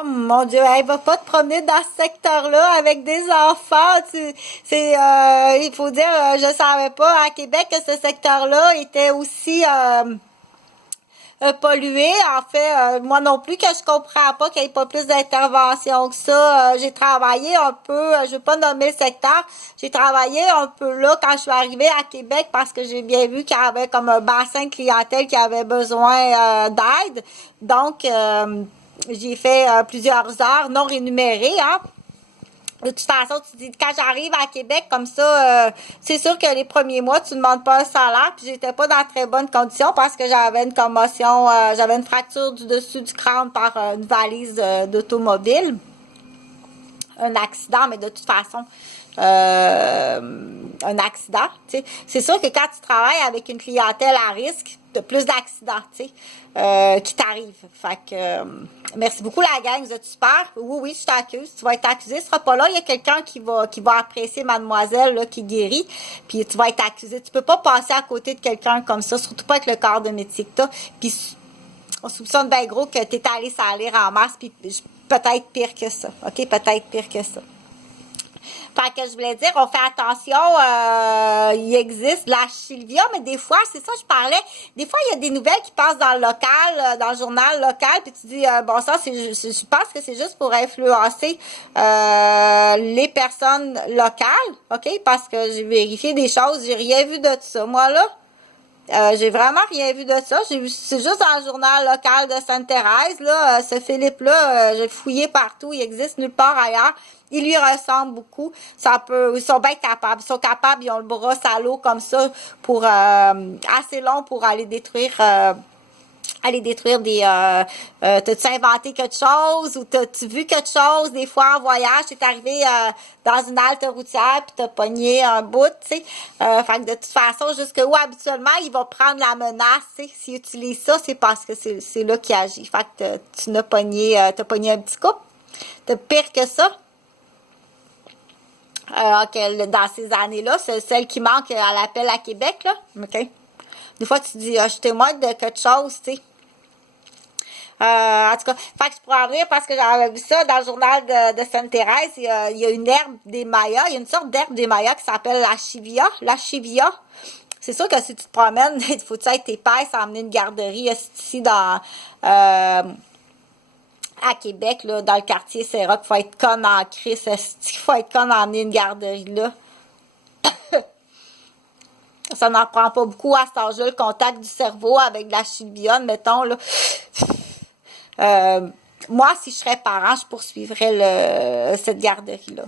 Oh mon Dieu, elle va pas te promener dans ce secteur-là avec des enfants. Il faut dire, je savais pas à Québec que ce secteur-là était aussi pollué. En fait, moi non plus, que je comprends pas qu'il n'y ait pas plus d'intervention que ça. J'ai travaillé un peu, je veux pas nommer le secteur, j'ai travaillé un peu là quand je suis arrivée à Québec parce que j'ai bien vu qu'il y avait comme un bassin de clientèle qui avait besoin d'aide. Donc, j'ai fait plusieurs heures non rémunérées, hein. De toute façon, tu dis, quand j'arrive à Québec comme ça, c'est sûr que les premiers mois, tu ne demandes pas un salaire, puis j'étais pas dans très bonnes conditions parce que j'avais une commotion, j'avais une fracture du dessus du crâne par une valise d'automobile. Un accident, mais de toute façon, un accident, tu sais. C'est sûr que quand tu travailles avec une clientèle à risque, tu as plus d'accidents, tu sais, qui t'arrivent. Fait que, merci beaucoup la gang, vous êtes super. Oui, oui, je t'accuse. Tu vas être accusé, ce sera pas là. Il y a quelqu'un qui va apprécier mademoiselle, là, qui guérit, puis tu vas être accusé. Tu peux pas passer à côté de quelqu'un comme ça, surtout pas avec le corps de métier que t'as. Puis, on soupçonne bien gros que t'es allé salir en masse, puis peut-être pire que ça. OK? Peut-être pire que ça. Fait que je voulais dire, on fait attention, il existe la Chilvia, mais des fois, c'est ça je parlais, des fois, il y a des nouvelles qui passent dans le local, dans le journal local, puis tu dis, bon, ça, je pense que c'est juste pour influencer les personnes locales, OK? Parce que j'ai vérifié des choses, j'ai rien vu de ça, moi, là. J'ai vraiment rien vu de ça. J'ai vu, c'est juste dans le journal local de Sainte-Thérèse, là. Ce Philippe-là, j'ai fouillé partout. Il existe nulle part ailleurs. Il lui ressemble beaucoup. Ils sont bien capables. Ils sont capables, ils ont le bras salaud comme ça pour, assez long pour aller détruire des t'as-tu inventé quelque chose ou t'as-tu vu quelque chose des fois en voyage, t'es arrivé dans une halte routière puis t'as pogné un bout, tu sais, fait que de toute façon jusque où habituellement il va prendre la menace, tu sais, s'il utilise ça c'est parce que c'est là qu'il agit, fait que tu n'as pogné t'as pogné un petit coup, t'as pire que ça. Dans ces années-là, c'est celle qui manque à l'appel à Québec, là. OK. Des fois, tu dis, je témoigne de quelque chose, tu sais. En tout cas, fait que je pourrais en venir parce que j'avais vu ça dans le journal de Sainte-Thérèse. Il y a une herbe des Mayas. Il y a une sorte d'herbe des Mayas qui s'appelle la chivia. La chivia. C'est sûr que si tu te promènes, il faut être épaisse à emmener une garderie ici dans à Québec, là, dans le quartier Saint-Roch. Il faut être conne en Christ. Il faut être conne à emmener une garderie là. Ça n'en prend pas beaucoup à cet âge-là, le contact du cerveau avec de la chilbionne, mettons, là. Moi, si je serais parent, je poursuivrais cette garderie-là.